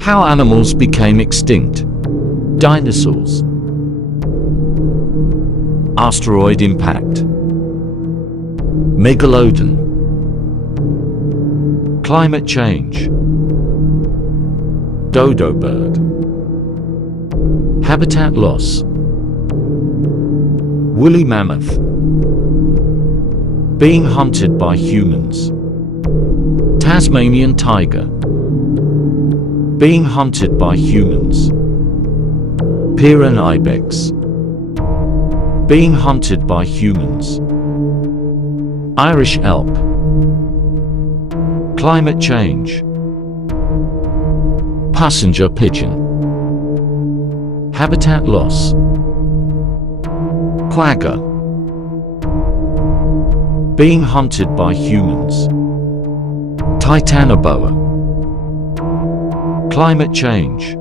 How animals became extinct. Dinosaurs. Asteroid impact. Megalodon. Climate change. Dodo bird. Habitat loss. Woolly mammoth. Being hunted by humans. Tasmanian tiger. Being hunted by humans. Piran ibex. Being hunted by humans. Irish elk. Climate change. Passenger pigeon. Habitat loss. Quagga. Being hunted by humans. Titanoboa. Climate change.